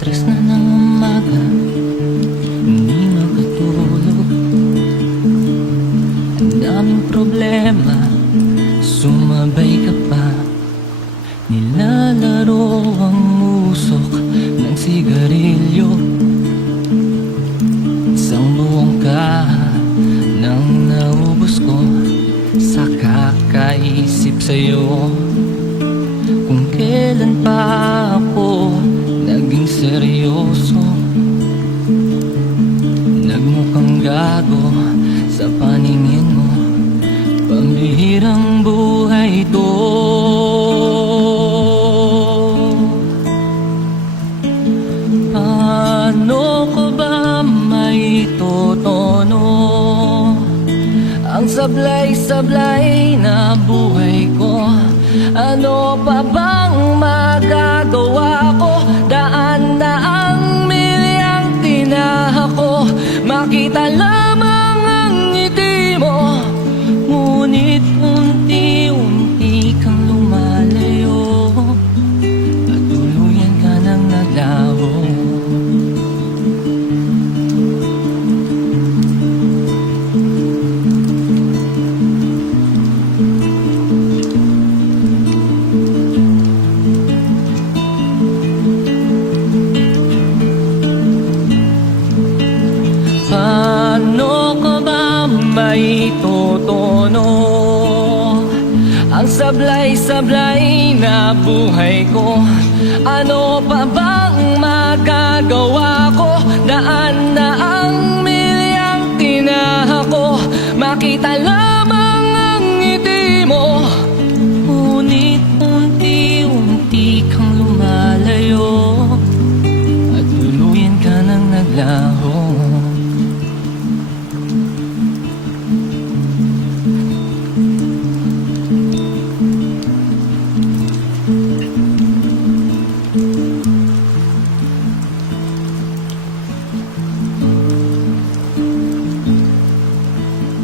Alas 3 na ng umaga, hindi makatulog. Ang daming problema, sumabay ka pa. Nilalaro ang usok ng sigarilyo. Isang buong kaha nang naubos ko sa kakaisip sa'yo. Kung kailan pa ako naging seryoso, nagmukhang gago sa paningin mo. Pambihirang buhay ito. Paano ko ba maitutono ang sablay-sablay na buhay ko? Ano pa bang magagawa ko? Daan na ang milyang tinahak ko. Makita lamang ang ngiti mo, ngunit unti-unti kang lumalayo at tuluyan ka nang naglaho. Paano ko ba maitutono ang sablay-sablay na buhay ko? Ano pa bang magagawa ko? Daan na ang milyang tinahak ko. Makita lamang ang ngiti mo, ngunit unti-unti kang lumalayo at tuluyan ka nang naglaho.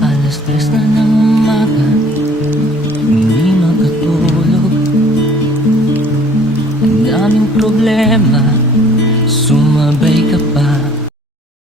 Alas 3 na ng umaga, hindi makatulog. Ang daming problema,